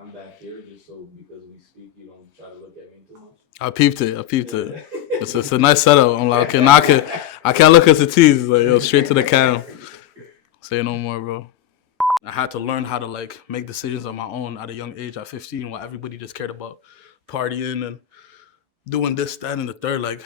I'm back here just so because we speak, you don't try to look at me too much. I peeped it. I peeped Yeah. it. It's a nice setup. I'm like, okay, now I can't look at the teeth. Like, yo, straight to the cam. Say no more, bro. I had to learn how to like make decisions on my own at a young age at 15, while everybody just cared about partying and doing this, that, and the third. Like,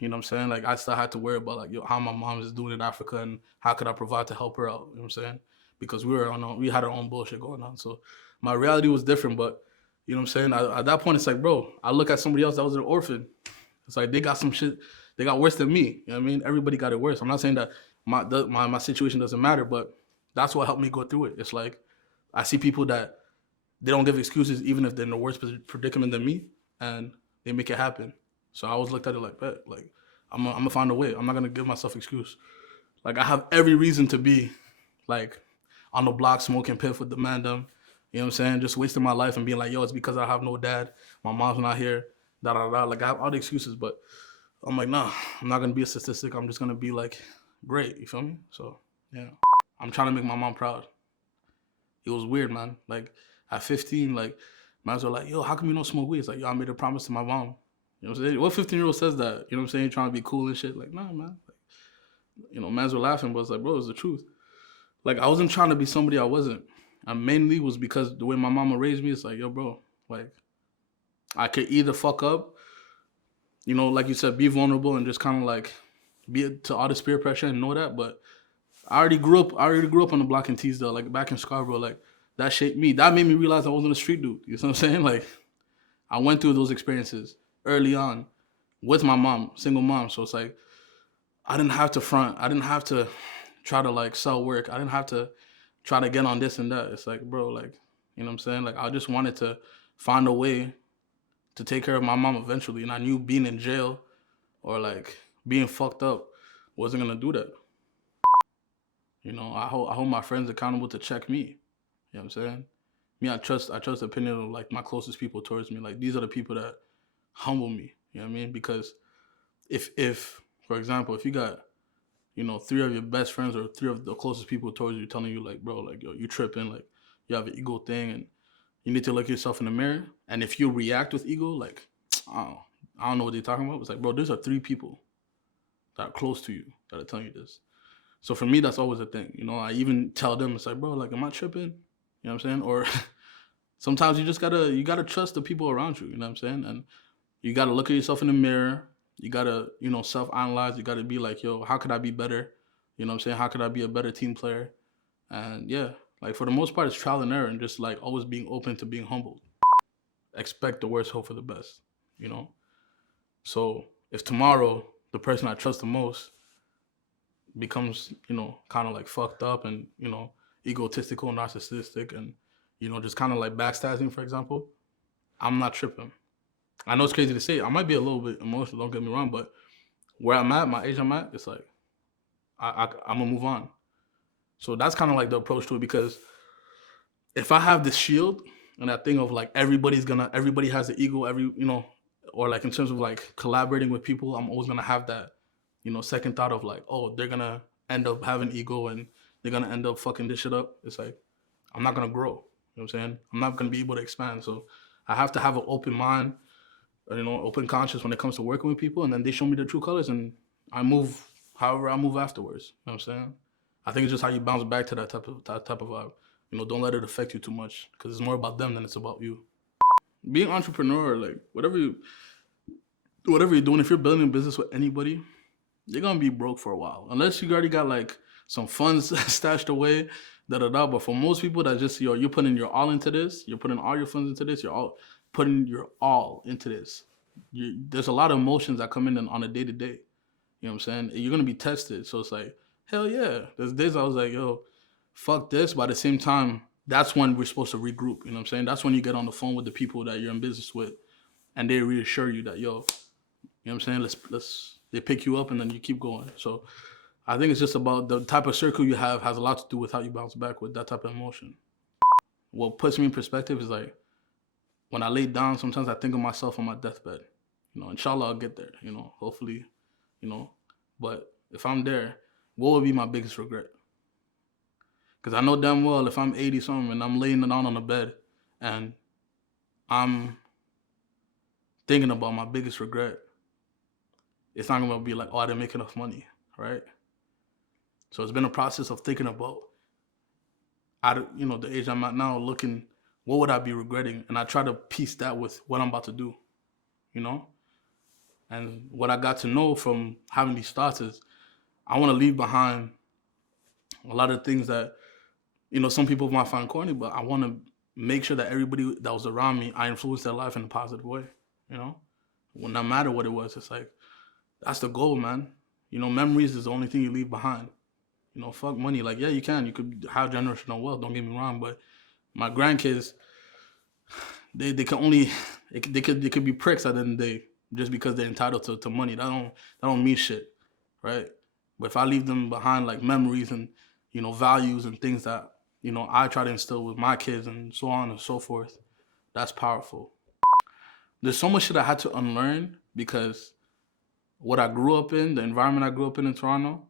you know what I'm saying? Like, I still had to worry about like, yo, how my mom is doing in Africa and how could I provide to help her out. You know what I'm saying? Because we had our own bullshit going on. So my reality was different, but you know what I'm saying? At that point, it's like, bro, I look at somebody else that was an orphan. It's like they got some shit, they got worse than me. You know what I mean? Everybody got it worse. I'm not saying that my situation doesn't matter, but that's what helped me go through it. It's like I see people that they don't give excuses even if they're in a worse predicament than me, and they make it happen. So I always looked at it like that. Like I'm gonna find a way. I'm not gonna give myself excuse. Like I have every reason to be like on the block smoking piff with the man them. You know what I'm saying? Just wasting my life and being like, yo, it's because I have no dad. My mom's not here. Da da da. Like I have all the excuses, but I'm like, nah, I'm not gonna be a statistic. I'm just gonna be like great. You feel me? So yeah, I'm trying to make my mom proud. It was weird, man. Like at 15, like mans were like, yo, how come you don't smoke weed? It's like, yo, I made a promise to my mom. You know what I'm saying? What 15-year-old says that? You know what I'm saying? Trying to be cool and shit. Like, nah, man. Like, you know, mans were laughing, but it's like, bro, it's the truth. Like I wasn't trying to be somebody I wasn't. I mainly was because the way my mama raised me, it's like, yo, bro, like I could either fuck up, you know, like you said, be vulnerable and just kind of like be to all the peer pressure and know that. But I already grew up. I already grew up on the block in Teesdale, like back in Scarborough. Like that shaped me. That made me realize I wasn't a street dude. You know what I'm saying? Like I went through those experiences early on with my mom, single mom. So it's like I didn't have to front. I didn't have to try to like sell work. I didn't have to try to get on this and that. It's like, bro, like, you know what I'm saying? Like I just wanted to find a way to take care of my mom eventually. And I knew being in jail or like being fucked up wasn't gonna do that. You know, I hold my friends accountable to check me. You know what I'm saying? Me, I trust the opinion of like my closest people towards me. Like these are the people that humble me. You know what I mean? Because if for example, if you got, you know, three of your best friends or three of the closest people towards you telling you like, bro, like yo, you tripping, like you have an ego thing and you need to look yourself in the mirror. And if you react with ego, like I don't know what they're talking about. It's like, bro, these are three people that are close to you that are telling you this. So for me, that's always a thing. You know, I even tell them, it's like, bro, like, am I tripping? You know what I'm saying? Or sometimes you gotta trust the people around you. You know what I'm saying? And you gotta look at yourself in the mirror. You gotta, you know, self-analyze. You gotta be like, yo, how could I be better? You know what I'm saying? How could I be a better team player? And yeah, like for the most part, it's trial and error and just like always being open to being humbled. Expect the worst, hope for the best. You know. So if tomorrow the person I trust the most becomes, you know, kind of like fucked up and, you know, egotistical, narcissistic, and, you know, just kind of like backstabbing, for example, I'm not tripping. I know it's crazy to say. I might be a little bit emotional, don't get me wrong, but where I'm at, my age I'm at, it's like, I'm going to move on. So that's kind of like the approach to it because if I have this shield and that thing of like everybody has the ego, you know, or like in terms of like collaborating with people, I'm always gonna have that, you know, second thought of like, oh, they're gonna end up having ego and they're gonna end up fucking this shit up. It's like I'm not gonna grow. You know what I'm saying? I'm not gonna be able to expand. So I have to have an open mind, you know, open conscience when it comes to working with people, and then they show me their true colors, and I move however I move afterwards. You know what I'm saying? I think it's just how you bounce back to that type of vibe. You know, don't let it affect you too much because it's more about them than it's about you. Being an entrepreneur, like whatever you're doing, if you're building a business with anybody, you're gonna be broke for a while unless you already got like some funds stashed away. Da da da. But for most people, that just you're putting your all into this. You're putting all your funds into this. You're all putting your all into this. There's a lot of emotions that come in on a day to day. You know what I'm saying? You're gonna be tested. So it's like, hell yeah. There's days I was like, yo, fuck this. But at the same time, that's when we're supposed to regroup. You know what I'm saying? That's when you get on the phone with the people that you're in business with and they reassure you that, yo, you know what I'm saying? Let's they pick you up and then you keep going. So I think it's just about the type of circle you have has a lot to do with how you bounce back with that type of emotion. What puts me in perspective is like when I lay down, sometimes I think of myself on my deathbed. You know, inshallah I'll get there, you know, hopefully, you know. But if I'm there, what would be my biggest regret? Because I know damn well if I'm 80 something and I'm laying down on the bed And I'm thinking about my biggest regret. It's not gonna be like, oh, I didn't make enough money, right? So it's been a process of thinking about, the age I'm at now, looking, what would I be regretting, and I try to piece that with what I'm about to do, you know. And what I got to know from having these thoughts is, I want to leave behind a lot of things that, some people might find corny, but I want to make sure that everybody that was around me, I influenced their life in a positive way, you know. Well, no matter what it was, it's like, that's the goal, man. Memories is the only thing you leave behind. Fuck money. Like, yeah, you could have generational wealth. Don't get me wrong, but my grandkids, they can only they could be pricks at the end of the day just because they're entitled to money. That don't mean shit, right? But if I leave them behind like memories and values and things that I try to instill with my kids and so on and so forth, that's powerful. There's so much shit I had to unlearn because what I grew up in, the environment I grew up in Toronto,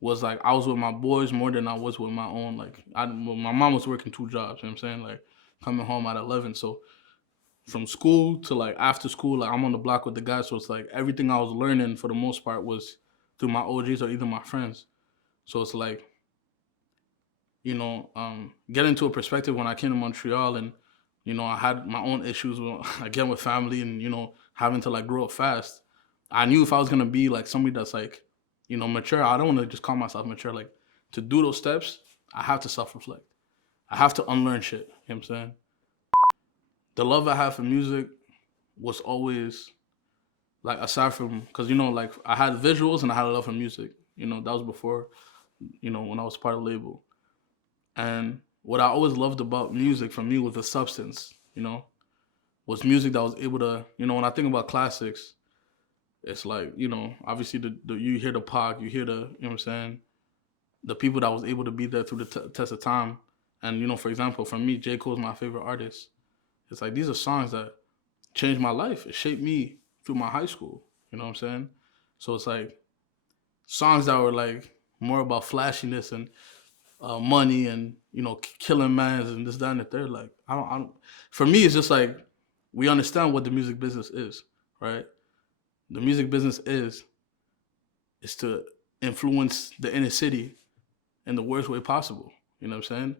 was like I was with my boys more than I was with my own. Like, my mom was working two jobs. You know what I'm saying? Like, coming home at 11. So from school to like after school, like I'm on the block with the guys. So it's like everything I was learning for the most part was through my OGs or either my friends. So it's like, get into a perspective when I came to Montreal and, I had my own issues again with family and, having to like grow up fast. I knew if I was going to be like somebody that's like, mature, I don't want to just call myself mature. Like, to do those steps, I have to self-reflect. I have to unlearn shit. You know what I'm saying? The love I have for music was always like, aside from, because, like I had visuals and I had a love for music. That was before, when I was part of the label. And what I always loved about music for me was the substance, was music that was able to, when I think about classics, it's like, obviously you hear the Pac, you hear the, you know what I'm saying, the people that was able to be there through the test of time. And, for example, for me, J. Cole's my favorite artist. It's like, these are songs that changed my life. It shaped me through my high school. You know what I'm saying? So it's like songs that were like more about flashiness and money and, killing mans and this, that, and the third. Like, I don't, for me, it's just like, we understand what the music business is, right? The music business is to influence the inner city in the worst way possible. You know what I'm saying?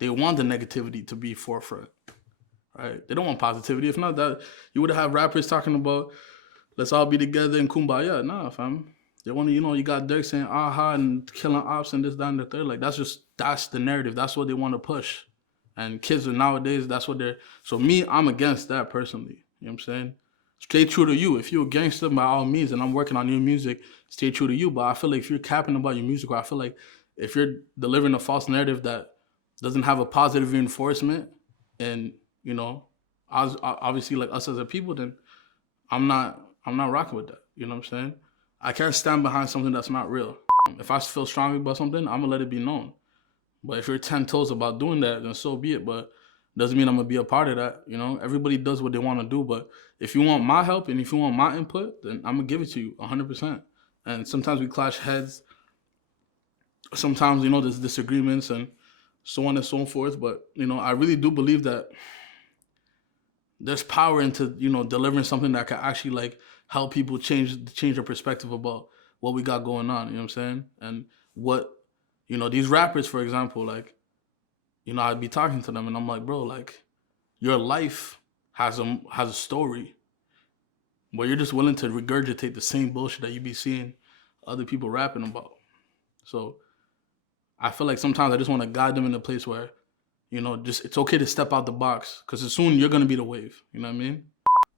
They want the negativity to be forefront, right? They don't want positivity. If not that, you would have rappers talking about, let's all be together in kumbaya. Nah, fam. They want to, you got Dirk saying aha and killing ops and this, that, and the third. Like, that's the narrative. That's what they want to push. And kids are nowadays, that's what they're. So me, I'm against that personally. You know what I'm saying? Stay true to you. If you're a gangster, by all means, and I'm working on your music, stay true to you. But I feel like if you're capping about your music, or I feel like if you're delivering a false narrative that doesn't have a positive reinforcement, and obviously like us as a people, then I'm not rocking with that. You know what I'm saying? I can't stand behind something that's not real. If I feel strongly about something, I'm gonna let it be known. But if you're 10 toes about doing that, then so be it. But doesn't mean I'm gonna be a part of that. Everybody does what they want to do. But if you want my help and if you want my input, then I'm gonna give it to you 100%. And sometimes we clash heads. Sometimes there's disagreements and so on and so forth. But I really do believe that there's power into delivering something that can actually like help people change their perspective about what we got going on. You know what I'm saying? And what these rappers, for example, like I'd be talking to them and I'm like, bro, like your life has a story where you're just willing to regurgitate the same bullshit that you be seeing other people rapping about. So I feel like sometimes I just want to guide them in a place where just it's okay to step out the box because soon you're gonna be the wave. You know what I mean?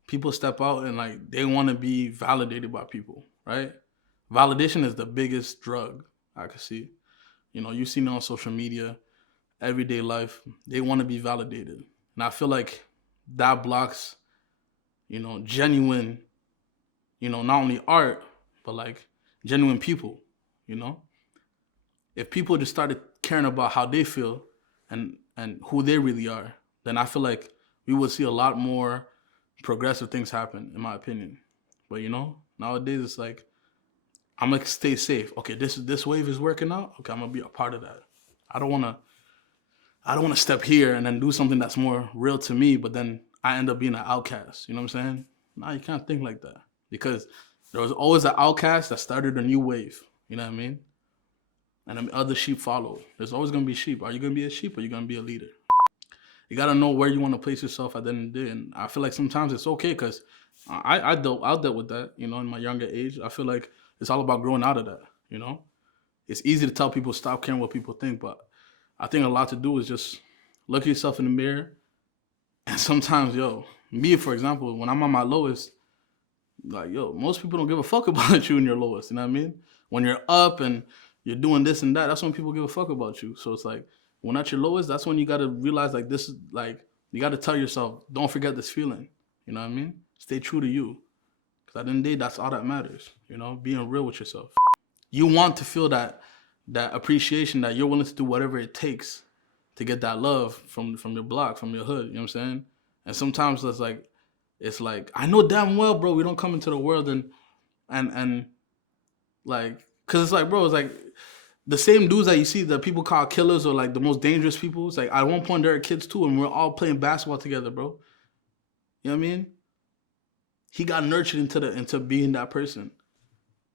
People step out and like they want to be validated by people, right? Validation is the biggest drug I could see. You've seen it on social media, everyday life. They want to be validated, and I feel like that blocks, genuine, not only art but like genuine people. If people just started caring about how they feel and who they really are, then I feel like we would see a lot more progressive things happen, in my opinion. But nowadays it's like I'm gonna stay safe. Okay, this wave is working out. Okay, I'm gonna be a part of that. I don't wanna I don't want to step here and then do something that's more real to me, but then I end up being an outcast. You know what I'm saying? Nah, you can't think like that because there was always an outcast that started a new wave. You know what I mean? And then other sheep follow. There's always gonna be sheep. Are you gonna be a sheep or are you gonna be a leader? You gotta know where you want to place yourself at the end of the day. And I feel like sometimes it's okay because I dealt with that. You know, in my younger age, I feel like it's all about growing out of that. You know, it's easy to tell people stop caring what people think, but I think a lot to do is just look at yourself in the mirror. And sometimes, yo, me for example, when I'm on my lowest, like, yo, most people don't give a fuck about you in your lowest. You know what I mean? When you're up and you're doing this and that, that's when people give a fuck about you. So it's like when at your lowest, that's when you gotta realize like this is like you gotta tell yourself, don't forget this feeling. You know what I mean? Stay true to you. Cause at the end of the day, that's all that matters. You know, being real with yourself. You want to feel that appreciation that you're willing to do whatever it takes to get that love from your block, from your hood. You know what I'm saying? And sometimes it's like I know damn well, bro, we don't come into the world and like, cause it's like, bro, it's like the same dudes that you see that people call killers or like the most dangerous people. It's like at one point there are kids too, and we're all playing basketball together, bro. You know what I mean? He got nurtured into being that person,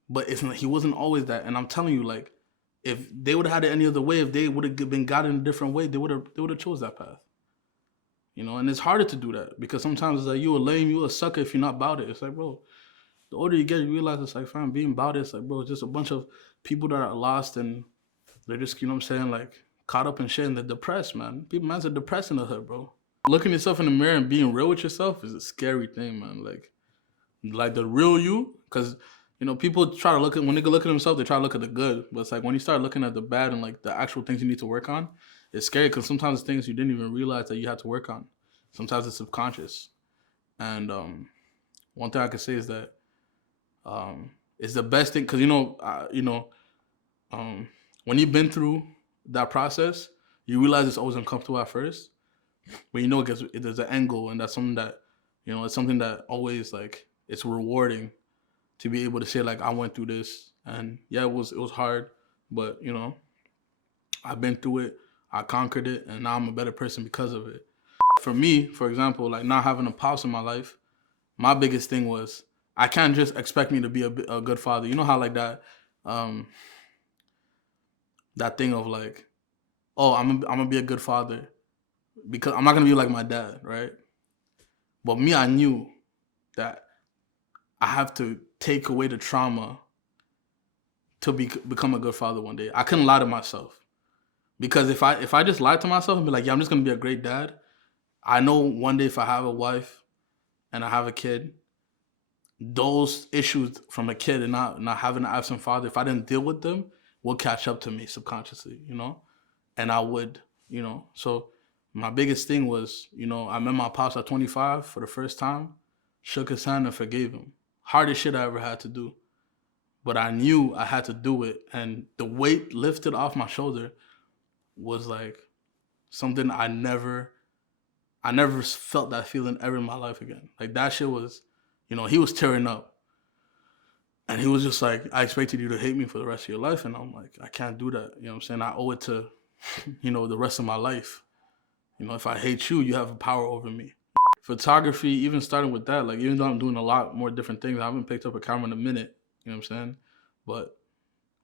but he wasn't always that. And I'm telling you, like, if they would have had it any other way, if they would have been got in a different way, they would have chose that path. You know, and it's harder to do that because sometimes it's like you a lame, you a sucker if you're not about it. It's like, bro, the older you get, you realize it's like, fam, being about it, it's like, bro, it's just a bunch of people that are lost and they're just, you know what I'm saying, like caught up in shit and they're depressed, man. People, man's are depressed in the hood, bro. Looking yourself in the mirror and being real with yourself is a scary thing, man. Like the real you, because you know people try to look at when they look at themselves, they try to look at the good, but it's like when you start looking at the bad and like the actual things you need to work on, it's scary because sometimes it's things you didn't even realize that you had to work on. Sometimes it's subconscious, and one thing I can say is that it's the best thing because when you've been through that process, you realize it's always uncomfortable at first, but you know there's an end goal, and that's something that it's something that always like it's rewarding to be able to say like I went through this, and yeah, it was hard, but I've been through it, I conquered it, and now I'm a better person because of it. For me, for example, like not having a pause in my life, my biggest thing was I can't just expect me to be a good father. You know how like um, that thing of like, oh, I'm gonna be a good father because I'm not gonna be like my dad, right? But me, I knew that I have to take away the trauma to become a good father one day. I couldn't lie to myself because if I just lied to myself and be like, yeah, I'm just gonna be a great dad, I know one day if I have a wife and I have a kid, those issues from a kid and not having an absent father, if I didn't deal with them, will catch up to me subconsciously, and I would, So my biggest thing was, I met my pops at 25 for the first time, shook his hand and forgave him. Hardest shit I ever had to do. But I knew I had to do it. And the weight lifted off my shoulder was like something I never felt that feeling ever in my life again. Like that shit was, he was tearing up. And he was just like, I expected you to hate me for the rest of your life. And I'm like, I can't do that. You know what I'm saying? I owe it to, the rest of my life. If I hate you, you have power over me. Photography, even starting with that, like even though I'm doing a lot more different things, I haven't picked up a camera in a minute. You know what I'm saying? But,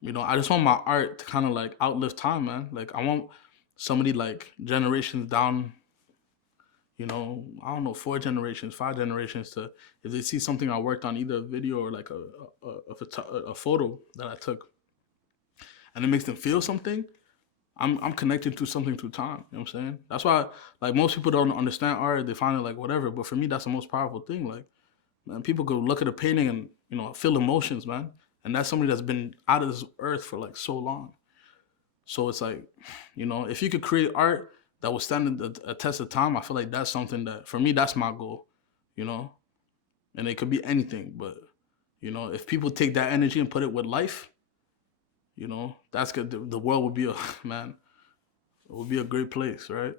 I just want my art to kind of like outlive time, man. Like I want somebody like generations down, I don't know, 4 generations, 5 generations to, if they see something I worked on, either a video or like a photo that I took, and it makes them feel something, I'm connected to something through time. You know what I'm saying? That's why, like, most people don't understand art. They find it like whatever. But for me, that's the most powerful thing. Like, man, people could look at a painting and, feel emotions, man. And that's somebody that's been out of this earth for like so long. So it's like, if you could create art that will stand a test of time, I feel like that's something that, for me, that's my goal, And it could be anything. But, if people take that energy and put it with life, that's good. The world would be man, it would be a great place, right?